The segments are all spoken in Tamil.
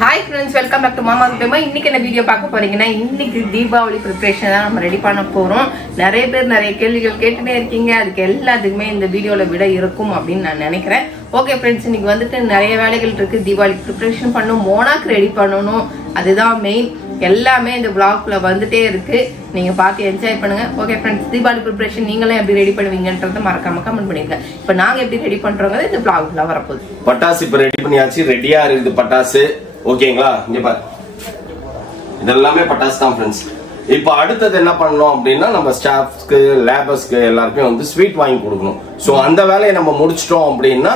Hi friends, welcome back to Mama's Pema. இன்னைக்கு என்ன வீடியோ பார்க்க போறீங்கன்னா இன்னைக்கு தீபாவளி preparation தான் நம்ம ரெடி பண்ண போறோம். நிறைய பேர் நிறைய கேள்விகள் கேட்டுட்டே இருக்கீங்க. அதுக்கு எல்லாத்துக்குமே இந்த வீடியோல விட இருக்கும் அப்படினு நான் நினைக்கிறேன். ஓகே फ्रेंड्स, இன்னைக்கு வந்துட்டு நிறைய வேலைகள் இருக்கு. தீபாவளி preparation பண்ணனும், மோனாக்கு ரெடி பண்ணனும். அதுதான் மெயின். எல்லாமே இந்த vlogல வந்துட்டே இருக்கு. நீங்க பார்த்து என்ஜாய் பண்ணுங்க. ஓகே फ्रेंड्स, தீபாவளி preparation நீங்களே எப்படி ரெடி பண்ணுவீங்கன்றத மறக்காம கமெண்ட் பண்ணுங்க. இப்போ நாங்க எப்படி ரெடி பண்றோம்ங்கறது இந்த vlogல வரப்போகுது. பட்டாசு இப்ப ரெடி பண்ணியாச்சு, ரெடியா இருக்குது பட்டாசு. ஓகேங்களா, இங்க பாரு, இதெல்லாமே பட்டாசு தான் फ्रेंड्स. இப்போ அடுத்தது என்ன பண்ணணும் அப்படின்னா, நம்ம ஸ்டாஃப்ஸ்க்கு லேபர்ஸ்க்கு எல்லாருக்கும் வந்து ஸ்வீட் வாங்கி கொடுக்கணும். சோ அந்த வேலையை நம்ம முடிச்சிட்டோம் அப்படின்னா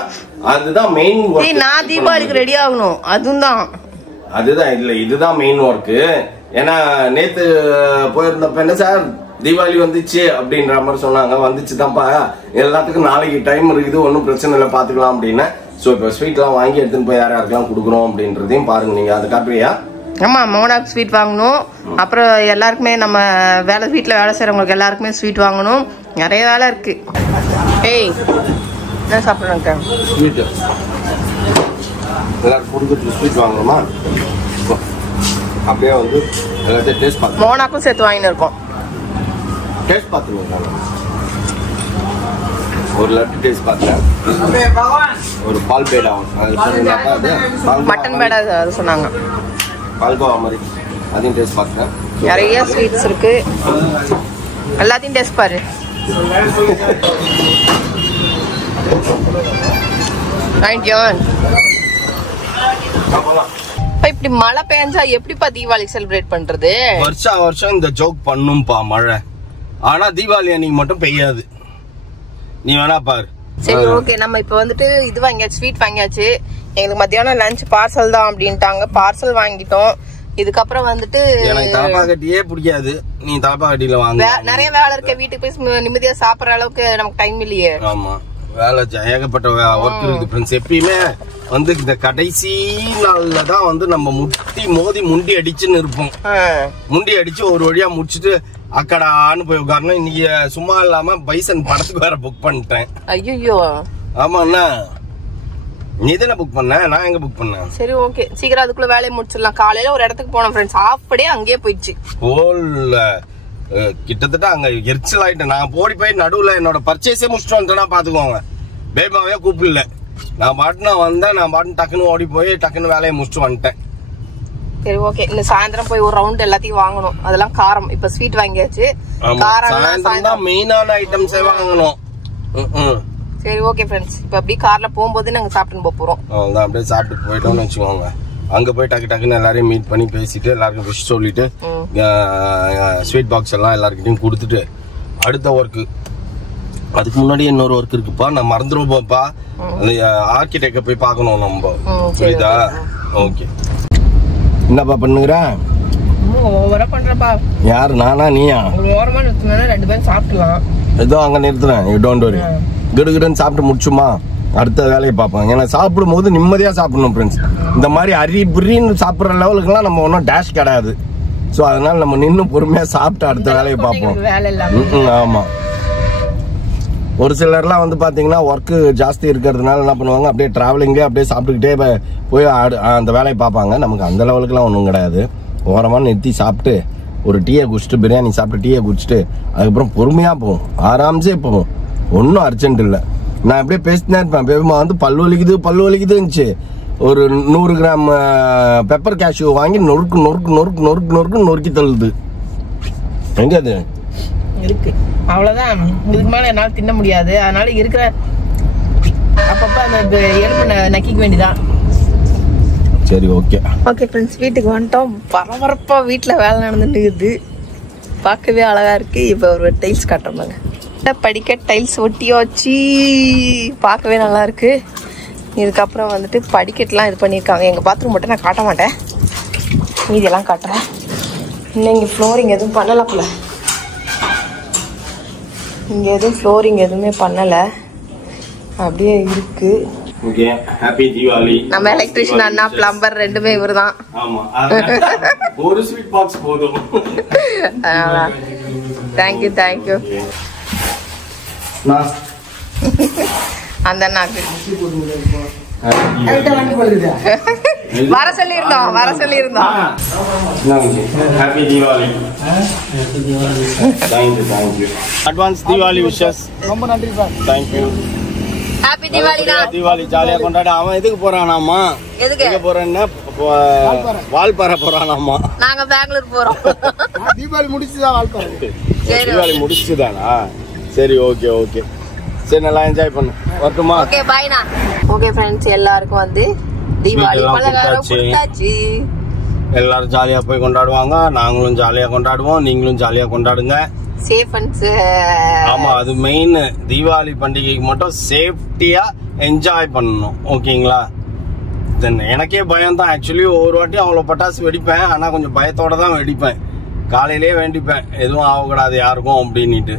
அதுதான் மெயின் ஒர்க். நான் தீபாவளிக்கு ரெடி ஆகணும், அதுதான் இல்ல, இதுதான் மெயின் ஒர்க். ஏன்னா நேத்து போயிருந்தப்ப என்ன சார் தீபாவளி வந்துச்சு அப்படின்ற மாதிரி சொன்னாங்க. வந்துச்சுதான்ப்பா, எல்லாத்துக்கும் நாளைக்கு டைம் இருக்குது, ஒன்னும் பிரச்சனை இல்லை, பாத்துக்கலாம் அப்படின்னு. சோ இப்போ ஸ்வீட் எல்லாம் வாங்கி எடுத்துன்னு போய் யாருக்கெல்லாம் கொடுக்குறோம் அப்படின்றதையும் பாருங்க. நீங்க அதை காட்டுறியா? ஆமா, மோனாக்கு ஸ்வீட் வாங்கணும். அப்புறம் எல்லாருக்குமே நம்ம வீட்டுல வேலை செய்யறவங்களுக்கு எல்லாருக்குமே ஸ்வீட் வாங்கணும். நிறைய வேலை இருக்கு. ஏய், என்ன சாப்பிடுறாங்க? ஸ்வீட் எல்லாருக்கும் கொடுத்துட்டு ஸ்வீட் வாங்கணுமா? அப்படியே வந்து எல்லாத்தையும் டேஸ்ட் பார்த்து, மோனாக்கும் சேர்த்து வாங்கிட்டு இருக்கோம். டேஸ்ட் பார்த்துருங்க. ஒரு லட்டு டேஸ்ட் பார்த்தேன், ஒரு பால் பேடா, மட்டன் பேடா அது சொன்னாங்க, பால்கோவா மாதிரி, அதையும் டேஸ்ட் பார்த்தேன். நிறைய ஸ்வீட்ஸ் இருக்கு, எல்லாத்தையும் டேஸ்ட் பாரு. இப்படி மழை பெஞ்சா எப்படிப்பா தீபாவளி செலிப்ரேட் பண்றது? வருஷம் இந்த ஜோக் பண்ணும்பா மழை, ஆனா தீபாவளி அன்னைக்கு மட்டும் பெய்யாது. நீ வேணா பாரு. சரி, ஓகே. நம்ம இப்ப வந்துட்டு இது வாங்கியாச்சு, ஸ்வீட் வாங்கியாச்சு. எங்களுக்கு மத்தியானம் லஞ்ச் பார்சல் தான் அப்படின்ட்டாங்க. பார்சல் வாங்கிட்டோம். இதுக்கப்புறம் வந்துட்டு எனக்கு தலப்பாக்கட்டியே பிடிக்காது, நீ தலப்பாக்கட்டியில வாங்க. நிறைய வேலை இருக்க, வீட்டுக்கு போய் நிம்மதியா சாப்பிடுற அளவுக்கு நமக்கு டைம் இல்லையே. ஆமா, வேலை ஏகப்பட்ட ஒர்க் இருக்குது ஃப்ரெண்ட்ஸ். எப்பயுமே வந்து இந்த கடைசி நாள்ல தான் வந்து நம்ம முண்டி அடிச்சுன்னு இருப்போம். முண்டி அடிச்சு ஒரு வழியா முடிச்சுட்டு அக்கடான்னு போய் உட்காரணும். இன்னைக்கு சும்மா இல்லாம பைசன் படத்துக்கு வேற புக் பண்ணிட்டேன். ஐயோ, ஆமா அண்ணா, நீ தானே புக் பண்ண, நான் எங்க புக் பண்ணேன்? சரி, ஓகே, சீக்கிரம் அதுக்குள்ள வேலையை முடிச்சிடலாம். காலையில ஒரு இடத்துக்கு போனோம் ஃப்ரெண்ட்ஸ், அப்படியே அங்கேயே போயிடுச்சு. கிட்டத்தட்ட அங்க எரிச்சல் ஆயிட்டேன். நான் ஓடி போய் நடுவுல என்னோட பர்ச்சேஸே முடிச்சுட்டு வந்துட்டேன்னா பாத்துக்கோங்க. பேமாவே கூப்பிடல, நான் பாட்டுனா வந்தேன். நான் பாட்டு டக்குன்னு ஓடி போய் டக்குன்னு வேலையை முடிச்சுட்டு வந்துட்டேன். சரி, ஓகே. இந்த சாயந்தரம் போய் ஒரு ரவுண்ட் எல்லாத்தையும் வாங்கணும். அதெல்லாம் காரம். இப்ப ஸ்வீட் வாங்கியாச்சு, காரம் மெயினான ஐட்டம்ஸே வாங்கணும். சரி, ஓகே ஃப்ரெண்ட்ஸ், இப்ப அப்படியே கார்ல போகும்போது நாங்க சாப்பிட்டு போறோம். அதான் அப்படியே சாப்பிட்டு போயிட்டோம்னு வச்சுக்கோங்க. அங்க போய் டக்குன்னு எல்லாரையும் மீட் பண்ணி பேசிட்டு எல்லாருக்கும் விஷ் சொல்லிட்டு ஸ்வீட் பாக்ஸ் எல்லாம் எல்லாருக்கிட்டையும் கொடுத்துட்டு அடுத்த ஒர்க்கு. அதுக்கு முன்னாடி இன்னொரு ஒர்க் இருக்குப்பா, நான் மறந்துருவோம்ப்பா. அந்த ஆர்கிடெக்ட போய் பார்க்கணும் நம்ம, புரியுதா? ஓகே, என்னப்பா பண்ணுங்கிற? ஓவரா பண்றப்பா. யாரு, நானா நீயா? ஓரமா நிறுத்தினா ரெண்டு பேரும் சாப்பிடலாம். ஏதோ அங்க நிறுத்துறேன், யூ டோன்ட் வரி. கிடுகிடுன்னு சாப்பிட்டு முடிச்சுமா அடுத்த வேலையை பார்ப்பாங்க. ஏன்னா சாப்பிடும் போது நிம்மதியா சாப்பிடணும் ஃப்ரெண்ட்ஸ். இந்த மாதிரி அரிபுரின்னு சாப்பிட்ற லெவலுக்குலாம் நம்ம ஒன்றும் டேஷ் கிடையாது. ஸோ அதனால நம்ம நின்று பொறுமையா சாப்பிட்டு அடுத்த வேலையை பார்ப்போம். ஆமா, ஒரு சிலர்லாம் வந்து பாத்தீங்கன்னா ஒர்க்கு ஜாஸ்தி இருக்கிறதுனால என்ன பண்ணுவாங்க, அப்படியே டிராவலிங்கே அப்படியே சாப்பிட்டுக்கிட்டே போய் அந்த வேலையை பார்ப்பாங்க. நமக்கு அந்த லெவலுக்குலாம் ஒன்றும் கிடையாது. ஓரமாக நிறுத்தி சாப்பிட்டு ஒரு டீயை குடிச்சிட்டு, பிரியாணி சாப்பிட்டு டீயை குடிச்சிட்டு அதுக்கப்புறம் பொறுமையா போவோம், ஆராம்சே போவோம். ஒன்றும் அர்ஜென்ட் இல்லை. நான் எப்படியே பேசினே இருப்பேன். பேபமா வந்து பல்லு வலிக்குதுன்னு ஒரு 100 கிராம் பெப்பர் கேஷ்யூ வாங்கி நொறுக்கி தள்ளுது. எங்க அது இருக்கு, அவ்வளவுதான். இதுக்கு மேல என்னால தின்ன முடியாது. அதனால இருக்கிற அப்பப்ப அந்த எலும்பு நக்கிக்க வேண்டியதான். சரி, ஓகே ஃப்ரெண்ட்ஸ், வீட்டுக்கு வந்துட்டோம். பரபரப்பா வீட்டுல வேலை நடந்துட்டு இருக்குது. பார்க்கவே அழகா இருக்கு. இப்ப ஒரு டைல்ஸ் காட்டுறாங்க. படிக்க டைல்ஸ் ஒட்டியாச்சு, பார்க்கவே நல்லா இருக்கு. இதுக்கப்புறம் வந்துட்டு படிக்கட்டுலாம் இது பண்ணியிருக்காங்க. எங்கள் பாத்ரூம் மட்டும் நான் காட்ட மாட்டேன், மீதியெல்லாம் காட்டுறேன். இன்னும் இங்கே ஃப்ளோரிங் எதுவும் பண்ணலை போல. இங்கே எதுவும் ஃப்ளோரிங் எதுவுமே பண்ணலை, அப்படியே இருக்கு. Okay, happy Deepavali. நம்ம எலக்ட்ரிஷியன் அண்ணா, பிளம்பர் ரெண்டுமே இவர் தான். ஆமா, ஒரு ஸ்வீட் பாக்ஸ் போதும். தேங்க்யூ. அந்த நாக்கு வர சொல்லியிருந்தோம் happy Deepavali. Thank you advance Deepavali wishes. ரொம்ப நன்றி sir. Thank you. Happy Deepavali. Deepavali ஜாலியா கொண்டாட. அவன் எதுக்கு போறானாமா? எதுக்கு போறேன்னா வால்பாறை போறானாமா. நாங்க பெங்களூர் போறோம். தீபாவளி முடிச்சுதான் வால்பாறை. தீபாவளி முடிச்சுதானா? சரி, ஓகே ஓகே. சரி, நல்லா என்ஜாய் பண்ணு. வரட்டுமா? ஓகே, பைனா. ஓகே ஃப்ரெண்ட்ஸ், எல்லாருக்கும் வந்து தீபாவளி பலகாரம் கொடுத்தாச்சு. எல்லாரும் ஜாலியா போய் கொண்டாடுவாங்க. நாங்களும் ஜாலியா கொண்டாடுவோம். நீங்களும் ஜாலியா கொண்டாடுங்க. சேஃப் அண்ட் ஆமா, அது மெயின். தீபாவளி பண்டிகைக்கு மட்டும் சேஃப்டியா என்ஜாய் பண்ணணும். ஓகேங்களா? எனக்கே பயம் தான் ஆக்சுவலி. ஒவ்வொரு வாட்டி அவ்வளோ பட்டாசு வெடிப்பேன். ஆனா கொஞ்சம் பயத்தோட தான் வெடிப்பேன். காலையிலேயே வேண்டிப்பேன் எதுவும் ஆகக்கூடாது யாருக்கும் அப்படின்ட்டு.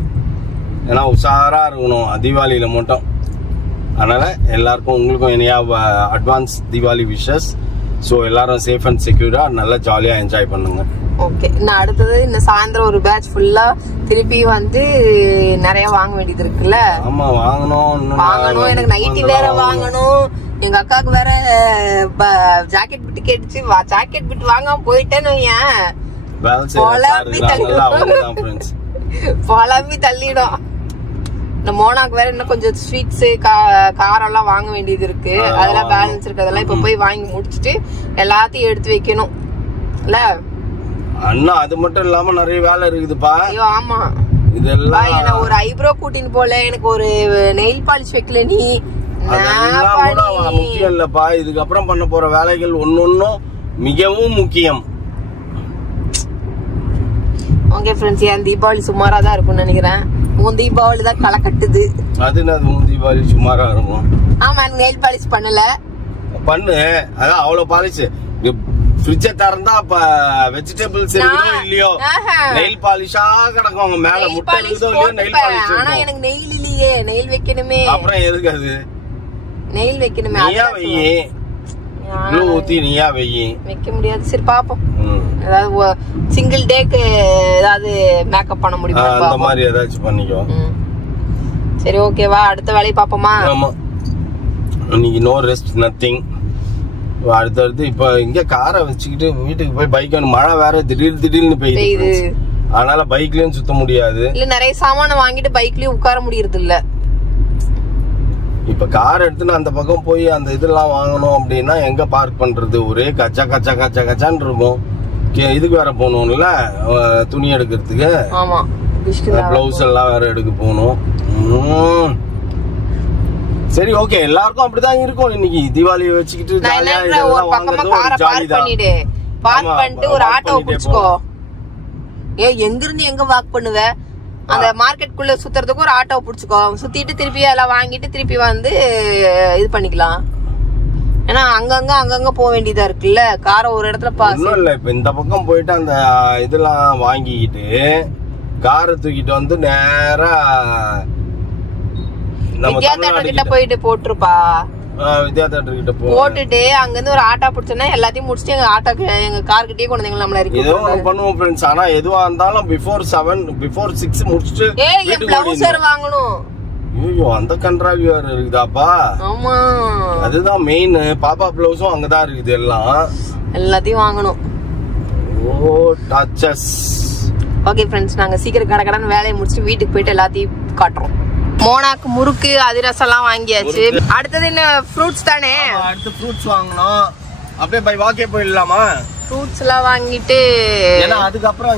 ஏன்னா உஷாரா இருக்கணும் தீபாவளியில மட்டும். அதனால எல்லாருக்கும் உங்களுக்கும் Iniya advance Deepavali wishes. So எல்லாரும் சேஃப் அண்ட் செக்யூரா நல்லா ஜாலியா என்ஜாய் பண்ணுங்க. ஓகே, நான் அடுத்தது இந்த சாயந்தரம் ஒரு பேட்ச் ஃபுல்லா திருப்பி வந்து நிறைய வாங்க வேண்டியது இருக்குல்ல. ஆமா, வாங்கணும். எனக்கு நைட்டி வேற வாங்கணும். எங்க அக்காவுக்கு வேற ஜாக்கெட் பிட்டு கேட்டுச்சு. ஜாக்கெட் பிட்டு வாங்காம போயிட்டேன்னு புலம்பி தள்ளிடும். இந்த மோனாக்கு வேற இன்னும் கொஞ்சம் ஸ்வீட்ஸ் காரம் எல்லாம் வாங்க வேண்டியது இருக்கு. அதெல்லாம் பேலன்ஸ் இருக்கு. அதெல்லாம் இப்ப போய் வாங்கி முடிச்சுட்டு எல்லாத்தையும் எடுத்து வைக்கணும் இல்ல அண்ணா. அது மட்டும் இல்லாம நிறைய வேலை இருக்குதுப்பா. ஐயோ ஆமா, இதெல்லாம் என்ன ஒரு ஐப்ரோ கூட்டின்னு போல, எனக்கு ஒரு நெயில் பாலிஷ் வைக்கல. நீ முக்கியம் இல்லப்பா. இதுக்கப்புறம் பண்ண போற வேலைகள் ஒன்னொன்னும் மிகவும் முக்கியம். ஓகே ஃப்ரெண்ட்ஸ், என் தீபாவளி சுமாரா தான் இருக்கும்னு நினைக்கிறேன். உன் தீபாவளி தான் களை கட்டுது. அது உன் தீபாவளி சுமாரா இருக்கும். ஆமா, நெயில் பாலிஷ் பண்ணல. பண்ணு. அதான் அவ்வளவு பாலிஷ். ஃப்ரிட்ஜ திறந்தா அப்ப வெஜிடபிள்ஸ் இருக்கோ இல்லையோ நெயில் பாலிஷா கிடக்கும். அவங்க மேல முட்டை இருக்கோ இல்லையோ நெயில் பாலிஷ். ஆனா எனக்கு நெயில் இல்லையே. நெயில் வைக்கணுமே. அப்புறம் எதுக்கு அது? நெயில் வைக்கணுமே. நீயா வெயி. ப்ளூ ஊத்தி நீயா வெயி. வைக்க முடியாது. சரி பாப்போம். ஏதாவது சிங்கிள் டேக்கு ஏதாவது மேக்கப் பண்ண முடியுமா? அந்த மாதிரி ஏதாச்சும் பண்ணிக்கோ. சரி, ஓகேவா? அடுத்த வேலையை பாப்போமா? ஆமா, இன்னைக்கு நோ ரெஸ்ட் நத்திங். அடுத்தடுத்து இப்ப இங்க காரை வச்சுக்கிட்டு வீட்டுக்கு போய் பைக் மழை வேற திடீர்னு பெய்யுது. அதனால பைக்லயும் சுத்த முடியாது. இல்ல நிறைய சாமான வாங்கிட்டு பைக்லயும் உட்கார முடியறது இல்ல. இப்ப கார் எடுத்துன்னு அந்த பக்கம் போய் அந்த இதெல்லாம் வாங்கணும் அப்படின்னா எங்க பார்க் பண்றது? ஒரே கச்சா கச்சா கச்சா கச்சான்னு இருக்கும். இதுக்கு வேற போகணும்ல, துணி எடுக்கிறதுக்கு. ஆமா, பிளவுஸ் எல்லாம் வேற எடுக்க போகணும். சரி, ஓகே. எல்லாருக்கும் அப்படிதான் இருக்கும். இன்னைக்கு தீபாவளி வச்சுக்கிட்டு ஒரு பக்கமா காரை பார்க் பண்ணிட்டு ஒரு ஆட்டோ புடிச்சுக்கோ. எங்க இருந்து எங்க வாக் பண்ணுவ? அந்த மார்க்கெட் குள்ள சுத்துறதுக்கு ஒரு ஆட்டோ புடிச்சுக்கோ. சுத்திட்டு திருப்பி எல்லாம் வாங்கிட்டு திருப்பி வந்து இது பண்ணிக்கலாம். ஏன்னா அங்கங்க போக வேண்டியதா இருக்குல்ல. காரை ஒரு இடத்துல பாஸ் இல்ல. இப்ப இந்த பக்கம் போயிட்டு அந்த இதெல்லாம் வாங்கிக்கிட்டு காரை தூக்கிட்டு வந்து நேரா வித்யா தேட்டர் கிட்ட போயிட்டு போட்டுருப்பா. வித்யா தேட்டர் கிட்ட போட்டுட்டு அங்க இருந்து ஒரு ஆட்டோ பிடிச்சோன்னா எல்லாத்தையும் முடிச்சுட்டு எங்க ஆட்டோ எங்க கார் கிட்டே கொண்டு வந்து நம்மள இருக்கு. ஏதோ பண்ணுவோம் ஃப்ரெண்ட்ஸ். ஆனா எதுவா இருந்தாலும் பிஃபோர் 6 முடிச்சுட்டு என் பிளவுசர் வாங்கணும். ஐயோ, அந்த கண்ட்ராவி வேற இருக்குதாப்பா? ஆமா, அதுதான் மெயின். பாப்பா பிளவுஸும் அங்கதான் இருக்குது. எல்லாத்தையும் வாங்கணும். ஓ டச்சஸ். ஓகே ஃப்ரெண்ட்ஸ், நாங்க சீக்கிரம் கடகடன்னு வேலையை முடிச்சுட்டு வீட்டுக்கு போயிட்டு எல்லாத்தையும் காட்டுறோம். மோனாக்கு முறுக்கு அதிரசம் எல்லாம் வாங்கியாச்சு. அடுத்தது என்ன? ஃப்ரூட்ஸ் தானே. அடுத்து ஃப்ரூட்ஸ் வாங்கணும். அப்படியே பை வாக்கே போயிடலாமா? ஃப்ரூட்ஸ் எல்லாம் வாங்கிட்டு ஏன்னா இதுக்கப்புறம்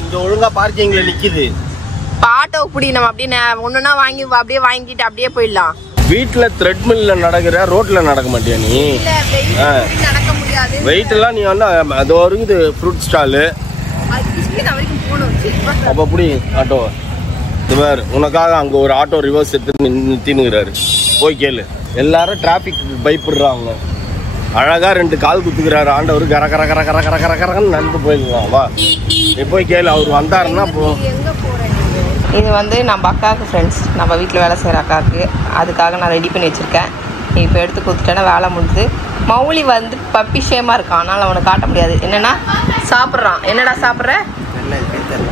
இந்த ஒழுங்கா பார்க்கிங்ல நிக்குது. ஆட்டோ புடி நம்ம அப்படியே ஒண்ணுன்னா வாங்கிட்டு அப்படியே போயிடலாம். வீட்டுல த்ரெட்மில்ல நடக்கிற ரோட்ல நடக்க மாட்டியா நீ? நடக்க முடியாது. வெயிட் எல்லாம் நீ வந்து அது வருது ஃப்ரூட் ஸ்டாலு. அப்ப அப்படி ஆட்டோ வேறு உனக்காக அங்க ஒரு ஆட்டோ ரிவர்ஸ் எடுத்து நிறுத்தினுங்கிறாரு. போய் கேளு. எல்லாரும் டிராபிக் பயப்படுறாங்க. அழகா 2 கால் குத்துக்கிறாரு ஆண்டவர். கர கர கர கர கர கர கரன்னு நடந்து போயிடலாம். வா, நீ போய் கேளு. அவர் வந்தாருன்னா போ. இது வந்து நம்ம அக்காவுக்கு ஃப்ரெண்ட்ஸ், நம்ம வீட்டில் வேலை செய்கிற அக்காவுக்கு. அதுக்காக நான் ரெடி பண்ணி வச்சுருக்கேன். இப்போ எடுத்து கொடுத்துட்டேன்னா வேலை முடிஞ்சு. மௌலி வந்து பப்பி ஷேமாக இருக்கான். அதனால் அவனை காட்ட முடியாது. என்னென்னா சாப்பிட்றான். என்னடா சாப்பிட்ற?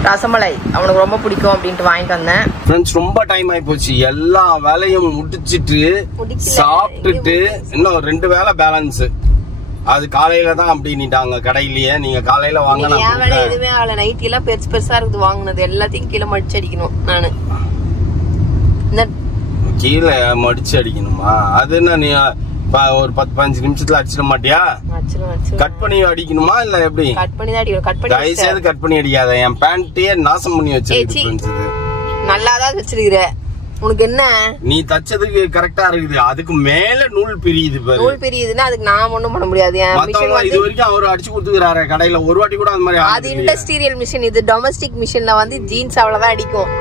ரசமலை அவனுக்கு ரொம்ப பிடிக்கும் அப்படின்ட்டு வாங்கிட்டு வந்தேன். ஃப்ரெண்ட்ஸ் ரொம்ப டைம் ஆகி போச்சு. எல்லா வேலையும் முடிச்சிட்டு சாப்பிட்டுட்டு இன்னும் 2 வேலை பேலன்ஸ். அது காலையில தான் அப்படின்ட்டாங்க கடையிலேயே. நீங்க காலையில வாங்க. என் வேலை எதுவுமே ஆகல. நைட்டி எல்லாம் பெருசு பெருசா இருக்குது வாங்கினது. எல்லாத்தையும் கீழே மடிச்சு அடிக்கணும். நானு கீழே மடிச்சு அடிக்கணுமா? அது என்ன நீ ஒரு 10-15 நிமிஷத்துல அடிச்சிட மாட்டியா? கட் பண்ணி அடிக்கணுமா இல்ல எப்படி? கட் பண்ணி தான் அடிக்கணும். கட் பண்ணி தயவுசெய்து கட் பண்ணி அடிக்காத. என் பேண்ட்டையே நாசம் பண்ணி வச்சிருக்கு. நல்லாதான் வச்சிருக்கிற. உனக்கு என்ன? நீ தச்சதுக்கு கரெக்டா இருக்குது. அதுக்கு மேல நூல் பிரியுது பாரு. நூல் பிரியுதுன்னா அதுக்கு நான் ஒண்ணும் பண்ண முடியாது. இது வரைக்கும் அவர் அடிச்சு கொடுத்துக்கிறாரு கடையில. ஒரு வாட்டி கூட அந்த மாதிரி. அது இண்டஸ்ட்ரியல் மிஷின். இது டொமஸ்டிக் மிஷின்ல வந்து ஜீன்ஸ் அவ்வளவுதான் அடிக்கும்.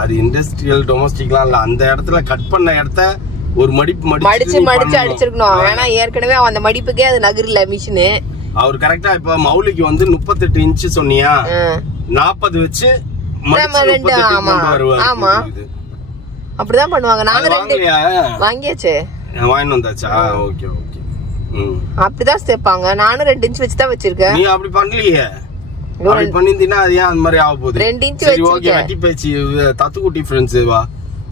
அது இண்டஸ்ட்ரியல் டொமஸ்டிக்லாம் இல்ல. அந்த இடத்துல கட் பண்ண இடத்த ஒரு மடிப்பு மடிச்சு அடிச்சிருக்கணும். ஏன்னா ஏற்கனவே அந்த மடிப்புக்கே அது நகரல மிஷின். அவர் கரெக்டா இப்ப மௌலிக்கு வந்து 38 இன்ச் சொன்னியா, 40 வச்சு அப்படிதான் பண்ணுவாங்க. நானும் 2 வாங்கியாச்சு. வாங்கிட்டு வந்தாச்சா? Okay okay. அப்படிதான் சேர்ப்பாங்க. நானும் 2 இன்ச் வச்சுதான் வச்சிருக்கேன். நீ அப்படி பண்ணலையே. அப்படி பண்ணிருந்தீங்கன்னா அது ஏன் அந்த மாதிரி ஆக போகுது? 2 இன்ச் வச்சிருக்கேன். வெட்டி பேச்சு தத்துக்குட்டி ஃப்ரெண்ட்ஸ் வா.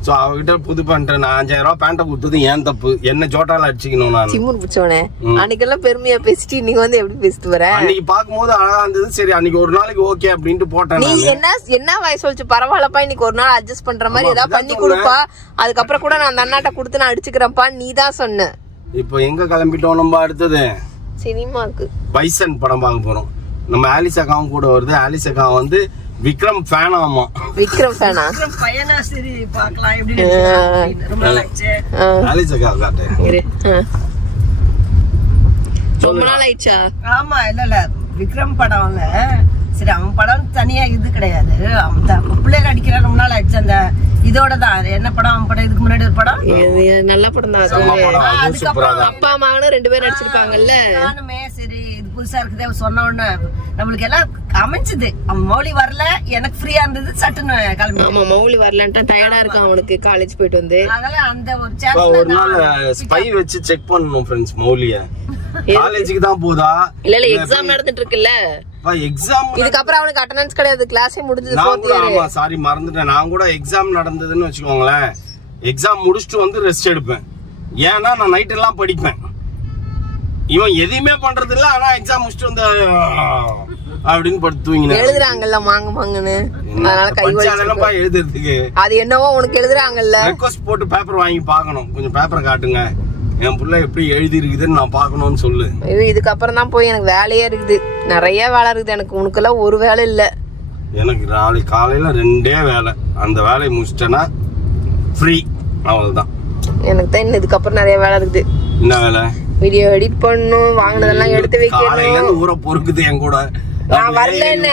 சோ அவகிட்ட புது பண்றேன். நான் 5000 ரூபாய் பேண்ட கொடுத்தது ஏன் தப்பு? என்ன ஜோட்டால அடிச்சுக்கணும் நான்? சிம்முன் பிடிச்சோனே. அன்னைக்கெல்லாம் பெருமையா பேசிட்டு நீங்க வந்து எப்படி பேசிட்டு வர? அன்னைக்கு பாக்கும்போது அழகா இருந்தது. சரி அன்னைக்கு ஒரு நாளைக்கு ஓகே அப்படின்ட்டு போட்டேன். நீ என்ன வயசு சொல்லிச்சு? பரவாயில்லப்பா இன்னைக்கு ஒரு நாள் அட்ஜஸ்ட் பண்ற மாதிரி ஏதாவது பண்ணி கொடுப்பா. அதுக்கப்புறம் கூட நான் அந்த அண்ணாட்ட கொடுத்து நான் அடிச்சுக்கிறேன்ப்பா நீ தான் சொன்ன. இப்போ எங்க கிளம்பிட்டோம் நம்ம? அடுத்தது சினிமாக்கு பைசன் படம் பார்க்க போறோம். நம்ம ஆலிஸ் அக்காவும் கூட வருது. ஆலிஸ் அக்கா வந்து விக்ரம் ஃபேன். ஆமா விக்ரம் ஃபேனா? பையனா சரி பார்க்கலாம் எப்படி ரொம்ப நாள் ஆயிடுச்சு. ஆலிஸ் அக்கா காட்டு. ரொம்ப நாள் ஆயிடுச்சா? ஆமா இல்ல விக்ரம் படம்ல சரி அவன் படம் தனியா இது கிடையாது. அவன் பிள்ளைகள் அடிக்கிற ரொம்ப நாள் ஆயிடுச்சு. அந்த இதோட தான் என்ன படம் அவன் படம்? இதுக்கு முன்னாடி ஒரு படம் நல்ல படம் தான். அதுக்கப்புறம் அப்பா அம்மாவும் 2 பேரும் நடிச்சிருப்பாங்கல்ல. நானுமே சரி இது புதுசா இருக்குதே சொன்ன உடனே நம்மளுக்கு எல்லாம் அமைஞ்சது. அவன் மௌலி வரல, எனக்கு ஃப்ரீயா இருந்தது. சட்டுன்னு கிளம்பி. ஆமா மௌலி வரலன்ட்டா டயர்டா இருக்கும் அவனுக்கு காலேஜ் போயிட்டு வந்து. அதனால அந்த ஒரு நாள் ஸ்பை வச்சு செக் பண்ணனும் फ्रेंड्स. மௌலிய காலேஜுக்கு தான் போதா? இல்ல எக்ஸாம் நடந்துட்டு இருக்குல்ல. எக்ஸாம் இதுக்கு அப்புறம் அவனுக்கு அட்டெண்டன்ஸ் கிடையாது. கிளாஸே முடிஞ்சது. ஆமா சாரி மறந்துட்டேன். நான் கூட எக்ஸாம் நடந்ததுன்னு வச்சுக்கோங்களேன். எக்ஸாம் முடிச்சுட்டு வந்து ரெஸ்ட் எடுப்பேன். ஏன்னா நான் நைட் எல்லாம் படிப்பேன். இவன் எதையுமே பண்றது இல்ல. ஆனா எக்ஸாம் முடிச்சுட்டு வந்து அப்படின்னு படுத்து தூங்கினேன். எழுதுறாங்கல்ல மாங்குன்னு. அதனால கை வலிச்சா எழுதுறதுக்கு அது என்னவோ உனக்கு எழுதுறாங்கல்ல. ரெக்வெஸ்ட் போட்டு பேப்பர் வாங்கி பார்க்கணும். கொஞ்சம் பேப்பரை காட்டுங்க, என் புள்ள எப்படி எழுதி இருக்குதுன்னு நான் பாக்கணும்னு சொல்லு. இதுக்கு அப்புறம் தான் போய் எனக்கு வேலையே இருக்குது. நிறைய வேலை இருக்குது எனக்கு. உனக்கெல்லாம் ஒரு வேலை இல்ல. எனக்கு நாளைக்கு காலையில 2 வேலை. அந்த வேலையை முடிச்சிட்டேன்னா ஃப்ரீ. அவ்வளவுதான். எனக்கு தான் இதுக்கப்புறம் நிறைய வேலை இருக்குது. என்ன வேலை? வீடியோ எடிட் பண்ணணும். வாங்கினதெல்லாம் எடுத்து வைக்கணும். ஊரை பொறுக்குது என் கூட. நான் வரலன்னு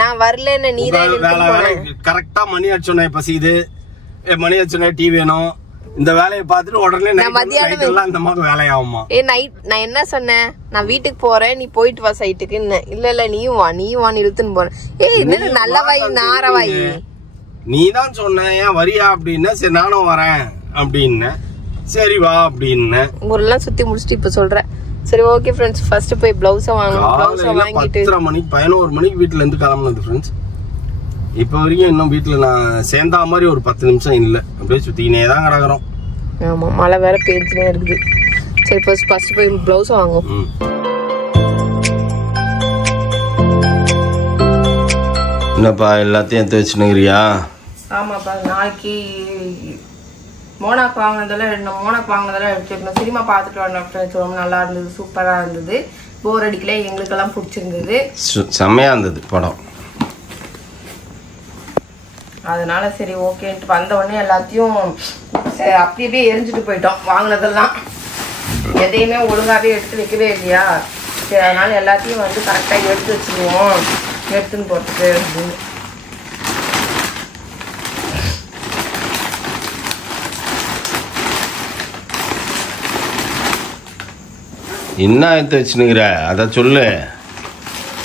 நான் வரலன்னு நீ தான் கரெக்டா மணி அடிச்சோன்னே பசிது. மணி அடிச்சோன்னே டீ வேணும். இந்த வேலையை பார்த்துட்டு உடனே மத்தியானம் இந்த மாதிரி வேலையாகுமா? நைட் நான் என்ன சொன்னேன்? நான் வீட்டுக்கு போறேன் நீ போயிட்டு வா சைட்டுக்கு. இல்ல நீயும் வான்னு இழுத்துன்னு போறேன். என்ன நல்ல வாய் நார வாய். நீ தான் சொன்ன ஏன் வரியா அப்படின்னு. சரி நானும் வரேன் அப்படின்னு. சரி வா அப்படின்னு ஊரெல்லாம் சுத்தி முடிச்சுட்டு இப்ப சொல்றேன். சரி ஓகே ஃப்ரெண்ட்ஸ், ஃபர்ஸ்ட் போய் பிளவுஸ வாங்கணும். பிளவுஸ வாங்கிட்டு 10:30 மணிக்கு 11 மணிக்கு வீட்ல இருந்து கிளம்புனது ஃப்ரெண்ட்ஸ். இப்ப வரைக்கும் இன்னும் வீட்டுல நான் சேர்ந்தா மாதிரி ஒரு 10 நிமிஷம் இல்ல. அப்படியே சுத்தினே தான் கிடக்குறோம். ஆமா மழை வேற பெஞ்சுனே இருக்குது. சரி ஃபர்ஸ்ட் போய் பிளவுஸ் வாங்குவோம். என்னப்பா எல்லாத்தையும் எடுத்து வச்சுனுங்கிறியா? ஆமாப்பா நாளைக்கு மோனாக்கு வாங்கினதெல்லாம் எடுத்துக்கணும். சினிமா பார்த்துட்டு வரணும் ஃப்ரெண்ட்ஸ். ரொம்ப நல்லா இருந்தது, சூப்பரா இருந்தது. போர் அடிக்கல, எங்களுக்கெல்லாம் பிடிச்சிருந்தது. செம்மையா இருந்தது படம். அதனால சரி ஓகேன்ட்டு வந்த உடனே எல்லாத்தையும் அப்படியே எரிஞ்சுட்டு போயிட்டோம். வாங்கினதெல்லாம் எதையுமே ஒழுங்காவே எடுத்து வைக்கவே இல்லையா. சரி அதனால எல்லாத்தையும் வந்து கரெக்டாக எடுத்து வச்சுருவோம் எடுத்துன்னு போட்டு அப்படின்னு. என்ன எடுத்து வச்சுனுங்கிற அத சொல்லு.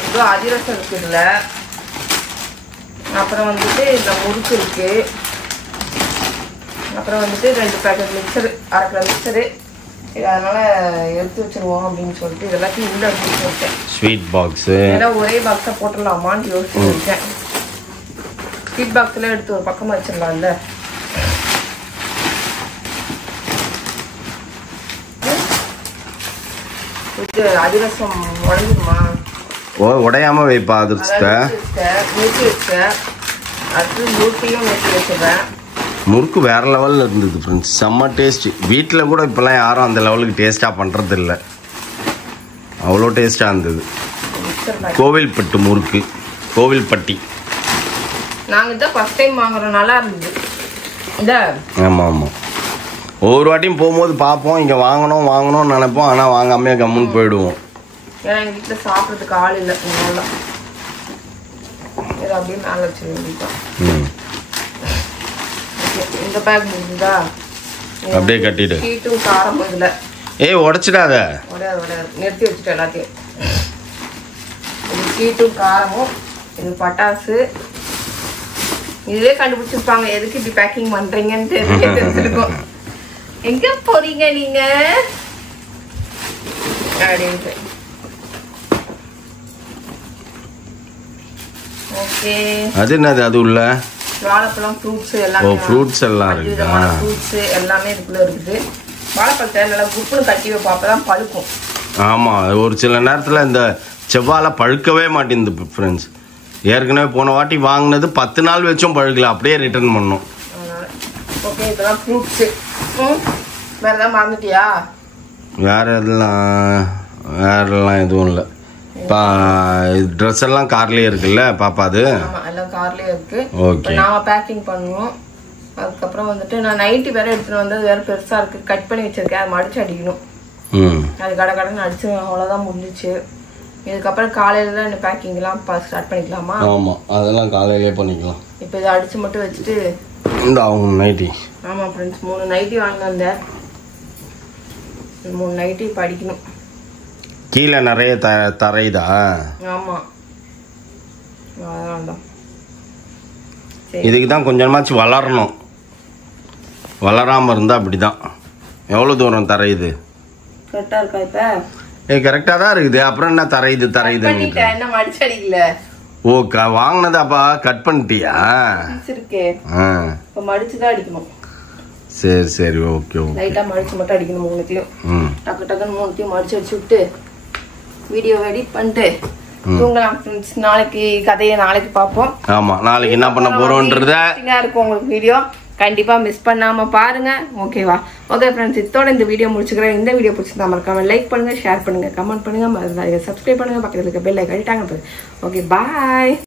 இதோ அதிரசம் இருக்குதுல்ல, அப்புறம் வந்துட்டு இந்த முறுக்கு இருக்கு, அப்புறம் வந்துட்டு 2 பேக்கெட் மிக்சரு, 1/2 கிலோ மிக்சரு, அதனால எடுத்து வச்சிருவோம் அப்படின்னு சொல்லிட்டு எல்லாத்தையும் உள்ள எடுத்து வச்சேன். ஸ்வீட் பாக்ஸ் ஏன்னா ஒரே பாக்ஸா போட்டுடலாமான்னு யோசிச்சு வச்சேன். ஸ்வீட் பாக்ஸ்ல எடுத்து ஒரு பக்கமா வச்சிடலாம்ல. இது அதிரசம் உடஞ்சிருமா? உடையாம வைப்பா அதிர்ஷ்ட நிறுத்தி வச்சேன். அது முறுக்கையும் நிறுத்தி வச்சிருவேன். முறுக்கு வேற லெவல்ல இருந்தது ஃப்ரெண்ட்ஸ். செம்ம டேஸ்ட். வீட்டில் கூட இப்பெல்லாம் யாரும் அந்த லெவலுக்கு டேஸ்டா பண்றது இல்லை. அவ்வளோ டேஸ்டா இருந்தது. கோவில்பட்டு முறுக்கு, கோவில்பட்டி. நாங்க இதான் ஃபர்ஸ்ட் டைம் வாங்குறோம். நல்லா இருந்தது. இந்த ஆமா ஆமா, ஒவ்வொரு வாட்டியும் போகும்போது பார்ப்போம், இங்க வாங்கணும்னு நினைப்போம், ஆனா வாங்காமையே கம்முன்னு போயிடுவோம். ஏன்னா எங்க வீட்டுல சாப்பிட்றதுக்கு ஆள் இல்லை. நல்லா இது அப்படியே மேல வச்சிருக்கேன். இந்த பேக் முடிஞ்சா அப்படியே கட்டிடு. ஸ்வீட்டும் காரமும் இதுல. ஏய் உடைச்சிடாத. உடையாது நிறுத்தி வச்சுட்டு எல்லாத்தையும். இது ஸ்வீட்டும் காரமும், இது பட்டாசு. இதுவே கண்டுபிடிச்சிருப்பாங்க எதுக்கு இப்படி பேக்கிங் பண்றீங்கன்னு தெரிஞ்சிருக்கும். எங்க போறீங்க நீங்க அப்படின்ட்டு. ஓகே, அது என்னது அது உள்ள? வாழைப்பழம், ஃப்ரூட்ஸ் ஓ எல்லாமே. ஃப்ரூட்ஸ் எல்லாம் இருக்கு. ஃப்ரூட்ஸ் எல்லாமே இதுக்குள்ள இருக்குது. வாழைப்பழத்தை நல்லா குப்புன்னு கட்டி வைப்போம், அப்பதான் பழுக்கும். ஆமா, ஒரு சில நேரத்துல இந்த செவ்வாழை பழுக்கவே மாட்டேங்குது ஃப்ரெண்ட்ஸ். ஏற்கனவே போன வாட்டி வாங்கினது 10 நாள் வச்சும் பழுக்கல, அப்படியே ரிட்டர்ன் பண்ணோம். ஓகே, இதெல்லாம் ஃப்ரூட்ஸ். வேற ஏதாவது மறந்துட்டியா? வேற எல்லாம் எதுவும் இல்லை. ட்ரெஸ் எல்லாம் கார்லயே இருக்குல்ல பாப்பா? அது எல்லாம் கார்லயே இருக்கு. ஓகே, நாம பேக்கிங் பண்ணுவோம். அதுக்கப்புறம் வந்துட்டு நான் நைட்டி வேற எடுத்துட்டு வந்தது வேற பெருசா இருக்கு, கட் பண்ணி வச்சிருக்கேன். அதை மடிச்சு அடிக்கணும். அது கடன்னு அடிச்சு அவ்வளவுதான் முடிஞ்சிச்சு. இதுக்கப்புறம் காலையில தான் இந்த பேக்கிங் எல்லாம் ஸ்டார்ட் பண்ணிக்கலாமா? ஆமா, அதெல்லாம் காலையிலே பண்ணிக்கலாம். இப்போ இதை அடிச்சு மட்டும் வச்சுட்டு இந்த அவங்க நைட்டி. ஆமா ஃப்ரெண்ட்ஸ், 3 நைட்டி வாங்கி வந்தேன். 3 நைட்டி இப்போ அடிக்கணும். கீழே நிறைய தரையுதா? ஆமா, அதான். இதுக்கு தான் கொஞ்சமாச்சு வளரணும். வளராம இருந்தா அப்படிதான். எவ்வளவு தூரம் தரையுது? கரெக்டா இருக்கா இப்ப? கரெக்டா தான் இருக்குது. அப்புறம் என்ன தரையுது என்ன மடிச்சு அடிக்கல? ஓ, வாங்கினது அப்பா கட் பண்ணிட்டியா? இருக்கே, இப்ப மடிச்சுதான் அடிக்கணும். சரி ஓகே. லைட்டா மடிச்சு மட்டும் அடிக்கணும். 3த்தையும் டக்கு டக்குன்னு 3த்தையும் மடிச்சு அடிச்சு விட்டு வீடியோ எடிட் பண்ணிட்டு தூங்கலாம். நாளைக்கு கதையை நாளைக்கு பார்ப்போம். ஆமா, நாளைக்கு என்ன பண்ண போறோம்ன்றத இருக்கும் உங்களுக்கு வீடியோ. கண்டிப்பா மிஸ் பண்ணாம பாருங்க. ஓகேவா? ஓகே ஃப்ரெண்ட்ஸ், இதோட இந்த வீடியோ முடிச்சுக்கிறேன். இந்த வீடியோ பிடிச்சிருந்தா மறக்காம லைக் பண்ணுங்க, ஷேர் பண்ணுங்க, கமெண்ட் பண்ணுங்க, சப்ஸ்கிரைப் பண்ணுங்க, பக்கத்துல இருக்க பெல் ஐகான் அழுத்திட்டாங்க. ஓகே, பாய்.